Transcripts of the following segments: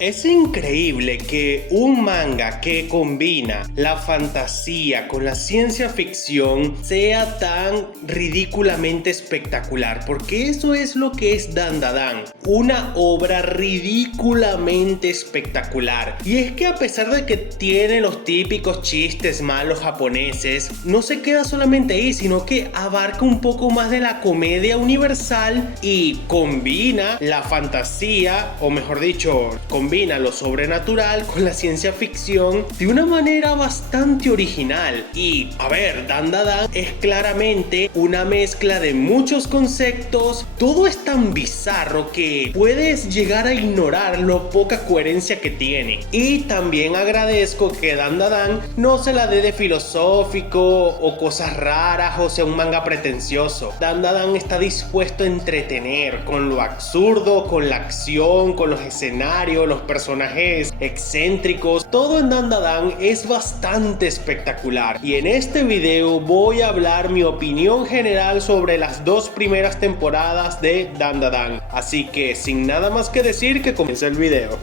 Es increíble que un manga que combina la fantasía con la ciencia ficción sea tan ridículamente espectacular, porque eso es lo que es Dandadan, una obra ridículamente espectacular. Y es que a pesar de que tiene los típicos chistes malos japoneses, no se queda solamente ahí, sino que abarca un poco más de la comedia universal y combina la fantasía, o mejor dicho, combina lo sobrenatural con la ciencia ficción de una manera bastante original. Y a ver, Dandadan es claramente una mezcla de muchos conceptos. Todo es tan bizarro que puedes llegar a ignorar lo poca coherencia que tiene. Y también agradezco que Dandadan no se la dé de filosófico o cosas raras o sea un manga pretencioso. Dandadan está dispuesto a entretener con lo absurdo, con la acción, con los escenarios, los personajes excéntricos. Todo en Dandadan es bastante espectacular. Y en este video voy a hablar mi opinión general sobre las dos primeras temporadas de Dandadan. Así que sin nada más que decir, que comience el video.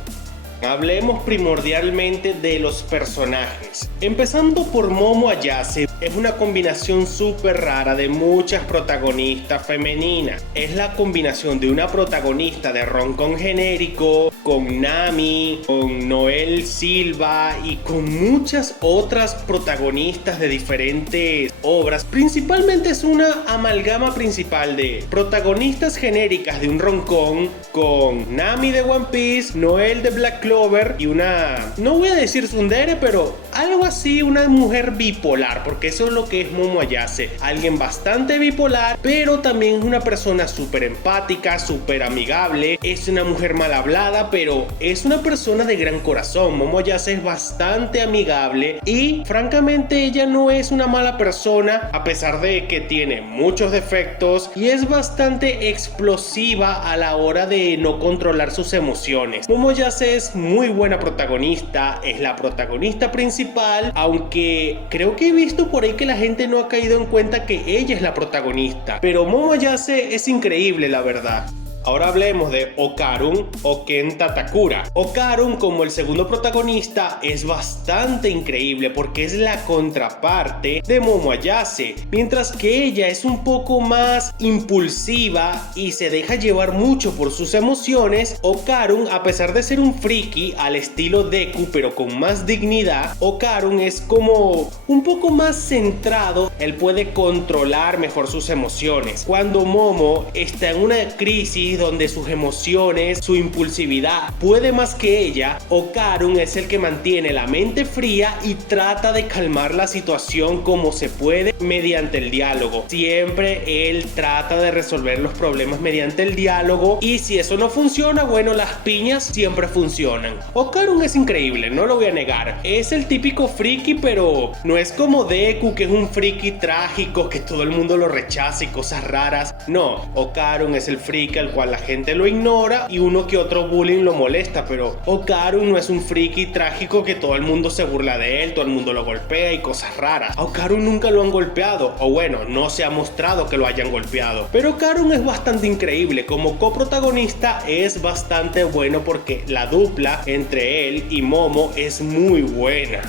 Hablemos primordialmente de los personajes. Empezando por Momo Ayase, es una combinación súper rara de muchas protagonistas femeninas. Es la combinación de una protagonista de roncón genérico, con Nami, con Noel Silva y con muchas otras protagonistas de diferentes obras. Principalmente es una amalgama principal de protagonistas genéricas de un roncón, con Nami de One Piece, Noel de Black Clover y una, no voy a decir tsundere, pero algo así, una mujer bipolar, porque eso es lo que es Momo Ayase, alguien bastante bipolar, pero también es una persona súper empática, súper amigable, es una mujer mal hablada, pero es una persona de gran corazón. Momo Ayase es bastante amigable y francamente ella no es una mala persona, a pesar de que tiene muchos defectos, y es bastante explosiva a la hora de no controlar sus emociones. Momo Ayase es muy buena protagonista, es la protagonista principal, aunque creo que he visto por ahí que la gente no ha caído en cuenta que ella es la protagonista, pero Momo Ayase es increíble, la verdad. Ahora hablemos de Okarun o Ken Tatakura. Okarun, como el segundo protagonista, es bastante increíble porque es la contraparte de Momo Ayase. Mientras que ella es un poco más impulsiva y se deja llevar mucho por sus emociones, Okarun, a pesar de ser un friki al estilo Deku pero con más dignidad, Okarun es como un poco más centrado. Él puede controlar mejor sus emociones. Cuando Momo está en una crisis donde sus emociones, su impulsividad puede más que ella, Okarun es el que mantiene la mente fría y trata de calmar la situación como se puede mediante el diálogo. Siempre él trata de resolver los problemas mediante el diálogo, y si eso no funciona, bueno, las piñas siempre funcionan. Okarun es increíble, no lo voy a negar. Es el típico friki, pero no es como Deku, que es un friki trágico que todo el mundo lo rechaza y cosas raras. No, Okarun es el friki al cual la gente lo ignora y uno que otro bullying lo molesta, pero Okarun no es un friki trágico que todo el mundo se burla de él, todo el mundo lo golpea y cosas raras. A Okarun nunca lo han golpeado, o bueno, no se ha mostrado que lo hayan golpeado, pero Okarun es bastante increíble. Como coprotagonista es bastante bueno porque la dupla entre él y Momo es muy buena.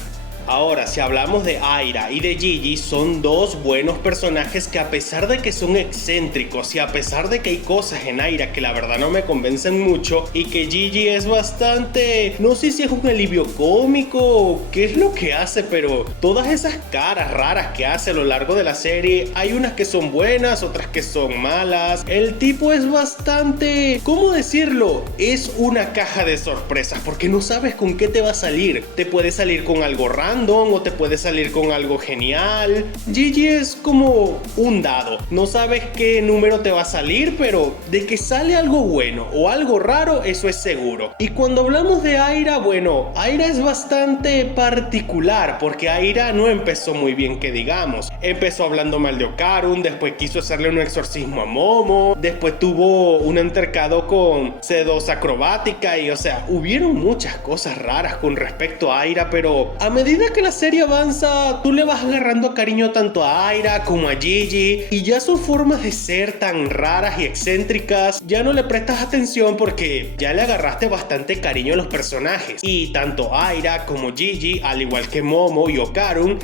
Ahora, si hablamos de Aira y de Gigi, son dos buenos personajes que, a pesar de que son excéntricos y a pesar de que hay cosas en Aira que la verdad no me convencen mucho, y que Gigi es bastante, no sé si es un alivio cómico o qué es lo que hace, pero todas esas caras raras que hace a lo largo de la serie, hay unas que son buenas, otras que son malas. El tipo es bastante, ¿cómo decirlo? Es una caja de sorpresas porque no sabes con qué te va a salir. Te puede salir con algo raro o te puede salir con algo genial. Gigi es como un dado, no sabes qué número te va a salir, pero de que sale algo bueno o algo raro, eso es seguro. Y cuando hablamos de Aira, bueno, Aira es bastante particular porque Aira no empezó muy bien, que digamos. Empezó hablando mal de Okarun, después quiso hacerle un exorcismo a Momo, después tuvo un altercado con C2 acrobática y, o sea, hubieron muchas cosas raras con respecto a Aira, pero a medida medida que la serie avanza, tú le vas agarrando cariño tanto a Aira como a Gigi, y ya sus formas de ser tan raras y excéntricas, ya no le prestas atención porque ya le agarraste bastante cariño a los personajes. Y tanto Aira como Gigi, al igual que Momo y Okarun,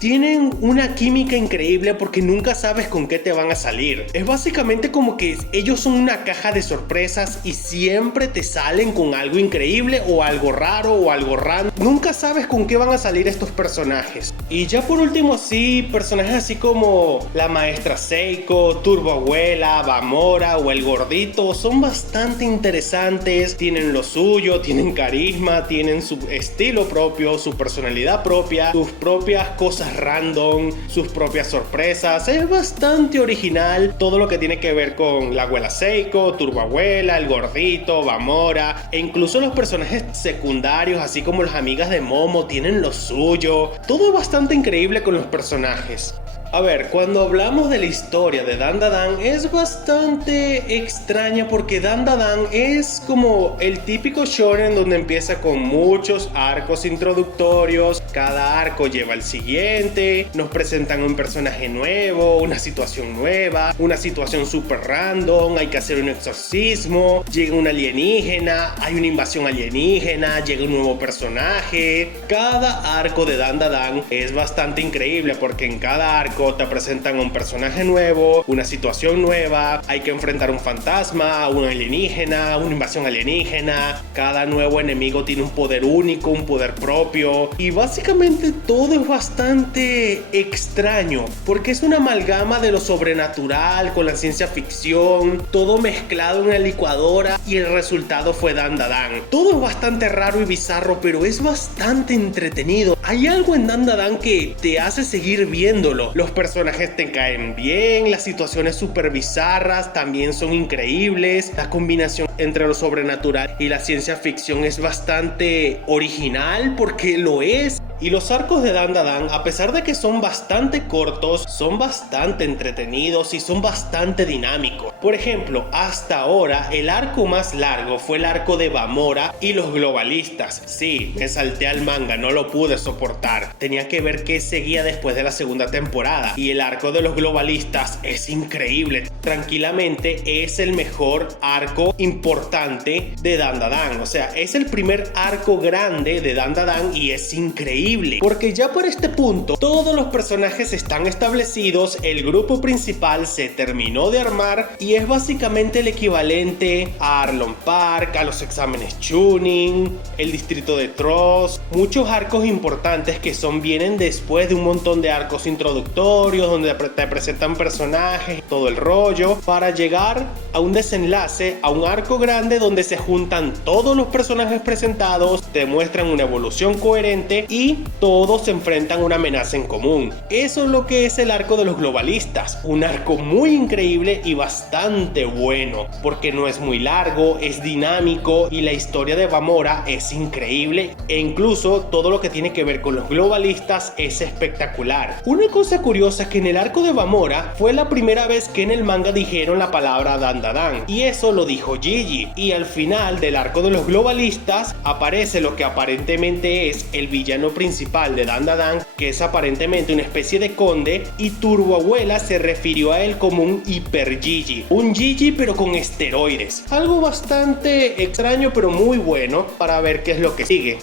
tienen una química increíble porque nunca sabes con qué te van a salir. Es básicamente como que ellos son una caja de sorpresas y siempre te salen con algo increíble o algo raro o algo random. Nunca sabes con qué van a salir estos personajes. Y ya por último, sí, personajes así como la maestra Seiko, Turbo Abuela, Bamora o el gordito son bastante interesantes. Tienen lo suyo, tienen carisma, tienen su estilo propio, su personalidad propia, sus propias cosas random, sus propias sorpresas. Es bastante original todo lo que tiene que ver con la abuela Seiko, Turbo Abuela, el gordito, Bamora, e incluso los personajes secundarios, así como las amigas de Momo, tienen lo suyo. Todo es bastante increíble con los personajes. A ver, cuando hablamos de la historia de Dandadan es bastante extraña porque Dandadan es como el típico shonen donde empieza con muchos arcos introductorios, cada arco lleva al siguiente, nos presentan un personaje nuevo, una situación nueva, una situación súper random, hay que hacer un exorcismo, llega un alienígena, hay una invasión alienígena, llega un nuevo personaje. Cada arco de Dandadan es bastante increíble porque en cada arco te presentan un personaje nuevo, una situación nueva, hay que enfrentar un fantasma, un alienígena, una invasión alienígena. Cada nuevo enemigo tiene un poder único, un poder propio, y básicamente todo es bastante extraño porque es una amalgama de lo sobrenatural con la ciencia ficción, todo mezclado en una licuadora, y el resultado fue Dandadan. Todo es bastante raro y bizarro, pero es bastante entretenido. Hay algo en Dandadan que te hace seguir viéndolo. Los personajes te caen bien, las situaciones súper bizarras también son increíbles, la combinación entre lo sobrenatural y la ciencia ficción es bastante original porque lo es. Y los arcos de Dandadan, a pesar de que son bastante cortos, son bastante entretenidos y son bastante dinámicos. Por ejemplo, hasta ahora el arco más largo fue el arco de Bamora y los globalistas. Sí, me salté al manga, no lo pude soportar. Tenía que ver qué seguía después de la segunda temporada. Y el arco de los globalistas es increíble. Tranquilamente es el mejor arco importante de Dandadan. O sea, es el primer arco grande de Dandadan y es increíble. Porque ya por este punto todos los personajes están establecidos, el grupo principal se terminó de armar y es básicamente el equivalente a Arlong Park, a los exámenes Chunin, el distrito de Trost, muchos arcos importantes que vienen después de un montón de arcos introductorios donde te presentan personajes, todo el rollo, para llegar a un desenlace, a un arco grande donde se juntan todos los personajes presentados, te muestran una evolución coherente y todos se enfrentan a una amenaza en común. Eso es lo que es el arco de los globalistas, un arco muy increíble y bastante bueno, porque no es muy largo, es dinámico y la historia de Bamora es increíble, e incluso todo lo que tiene que ver con los globalistas es espectacular. Una cosa curiosa es que en el arco de Bamora fue la primera vez que en el manga dijeron la palabra Dandadan, y eso lo dijo Gigi, y al final del arco de los globalistas aparece lo que aparentemente es el villano principal de Dandadan, que es aparentemente una especie de conde, y Turbo Abuela se refirió a él como un hiper Gigi, un Gigi pero con esteroides, algo bastante extraño pero muy bueno para ver qué es lo que sigue.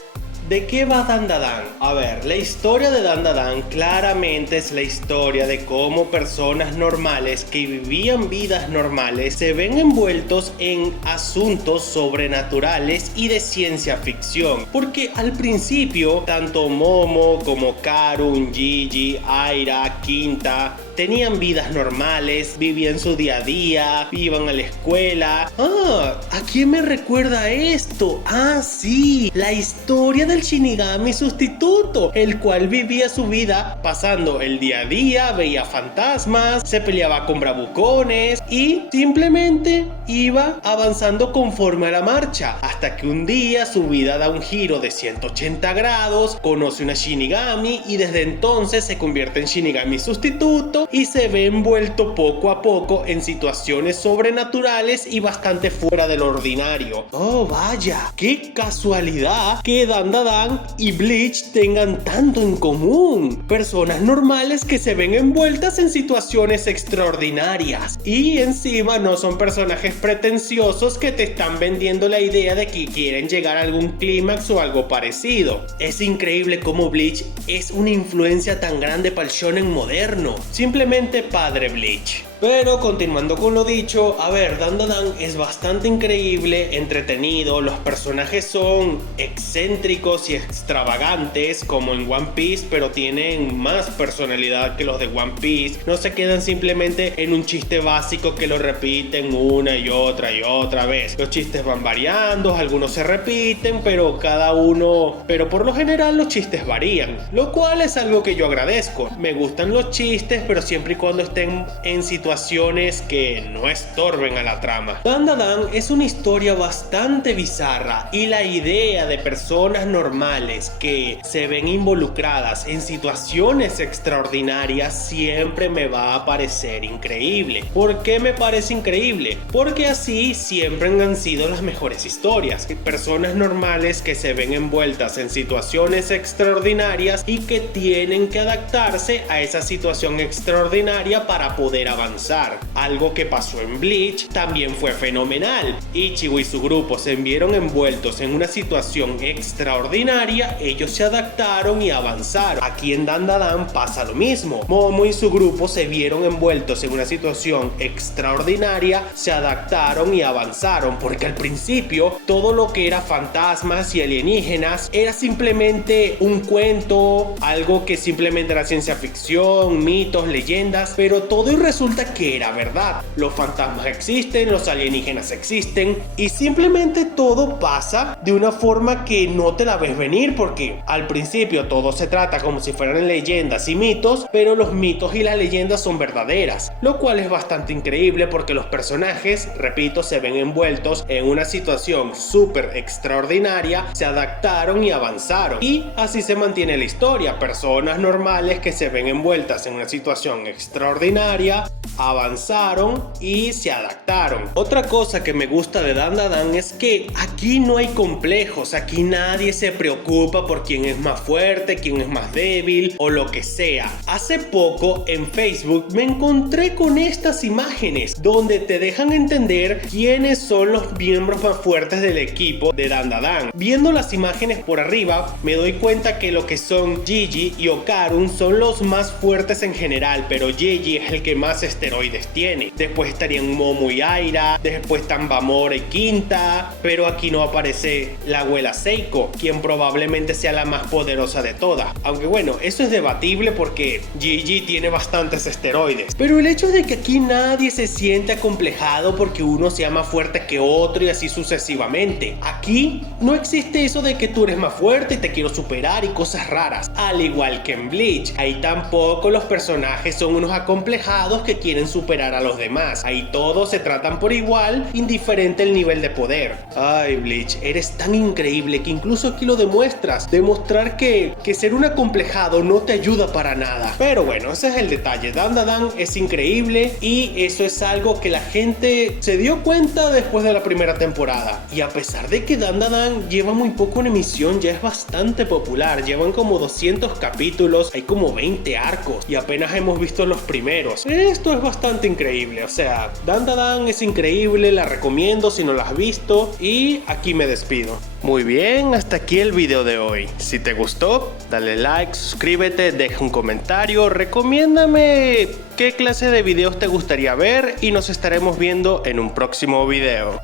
¿De qué va Dandadan? A ver, la historia de Dandadan claramente es la historia de cómo personas normales que vivían vidas normales se ven envueltos en asuntos sobrenaturales y de ciencia ficción. Porque al principio, tanto Momo como Karun, Gigi, Aira, Quinta tenían vidas normales, vivían su día a día, iban a la escuela. ¿A quién me recuerda esto? Sí, la historia del Shinigami sustituto, el cual vivía su vida pasando el día a día, veía fantasmas, se peleaba con bravucones y simplemente iba avanzando conforme a la marcha, hasta que un día su vida da un giro de 180 grados, conoce una Shinigami y desde entonces se convierte en Shinigami mi sustituto y se ve envuelto poco a poco en situaciones sobrenaturales y bastante fuera del ordinario. Oh vaya, qué casualidad que Dandadan y Bleach tengan tanto en común. Personas normales que se ven envueltas en situaciones extraordinarias y encima no son personajes pretenciosos que te están vendiendo la idea de que quieren llegar a algún clímax o algo parecido. Es increíble cómo Bleach es una influencia tan grande para el shonen moderno. Simplemente padre Bleach. Pero continuando con lo dicho, a ver, Dandadan es bastante increíble, entretenido, los personajes son excéntricos y extravagantes como en One Piece, pero tienen más personalidad que los de One Piece. No se quedan simplemente en un chiste básico que lo repiten una y otra vez. Los chistes van variando, algunos se repiten, pero por lo general los chistes varían, lo cual es algo que yo agradezco. Me gustan los chistes, pero siempre y cuando estén en situaciones que no estorben a la trama. Dandadan es una historia bastante bizarra y la idea de personas normales que se ven involucradas en situaciones extraordinarias siempre me va a parecer increíble. ¿Por qué me parece increíble? Porque así siempre han sido las mejores historias. Personas normales que se ven envueltas en situaciones extraordinarias y que tienen que adaptarse a esa situación extraordinaria para poder avanzar. Algo que pasó en Bleach también fue fenomenal. Ichigo y su grupo se vieron envueltos en una situación extraordinaria, ellos se adaptaron y avanzaron. Aquí en Dandadan pasa lo mismo. Momo y su grupo se vieron envueltos en una situación extraordinaria, se adaptaron y avanzaron, porque al principio todo lo que era fantasmas y alienígenas era simplemente un cuento, algo que simplemente era ciencia ficción, mitos, leyendas, pero todo y resulta que era verdad. Los fantasmas existen, los alienígenas existen y simplemente todo pasa de una forma que no te la ves venir, porque al principio todo se trata como si fueran leyendas y mitos, pero los mitos y las leyendas son verdaderas, lo cual es bastante increíble porque los personajes, repito, se ven envueltos en una situación súper extraordinaria, se adaptaron y avanzaron, y así se mantiene la historia. Personas normales que se ven envueltas en una situación extraordinaria, avanzaron y se adaptaron. Otra cosa que me gusta de Dandadan es que aquí no hay complejos, aquí nadie se preocupa por quién es más fuerte, quién es más débil o lo que sea. Hace poco en Facebook me encontré con estas imágenes donde te dejan entender quiénes son los miembros más fuertes del equipo de Dandadan. Viendo las imágenes por arriba me doy cuenta que lo que son Gigi y Okarun son los más fuertes en general, pero Gigi es el que más esteroides tiene. Después estarían Momo y Aira, después están Bamora y Quinta, pero aquí no aparece la abuela Seiko, quien probablemente sea la más poderosa de todas. Aunque bueno, eso es debatible porque Gigi tiene bastantes esteroides. Pero el hecho de que aquí nadie se siente acomplejado porque uno sea más fuerte que otro y así sucesivamente. Aquí no existe eso de que tú eres más fuerte y te quiero superar y cosas raras. Al igual que en Bleach, ahí tampoco los personajes son unos acomplejados que quieren superar a los demás. Ahí todos se tratan por igual, indiferente el nivel de poder. Ay, Bleach, eres tan increíble que incluso aquí lo demuestras. Demostrar que ser un acomplejado no te ayuda para nada. Pero bueno, ese es el detalle. Dandadan es increíble y eso es algo que la gente se dio cuenta después de la primera temporada. Y a pesar de que Dandadan lleva muy poco en emisión, ya es bastante popular. Llevan como 200 capítulos, hay como 20 arcos y apenas hemos visto los primeros. Esto es bastante increíble, o sea, Dandadan es increíble, la recomiendo si no la has visto y aquí me despido. Muy bien, hasta aquí el video de hoy. Si te gustó, dale like, suscríbete, deja un comentario, recomiéndame qué clase de videos te gustaría ver y nos estaremos viendo en un próximo video.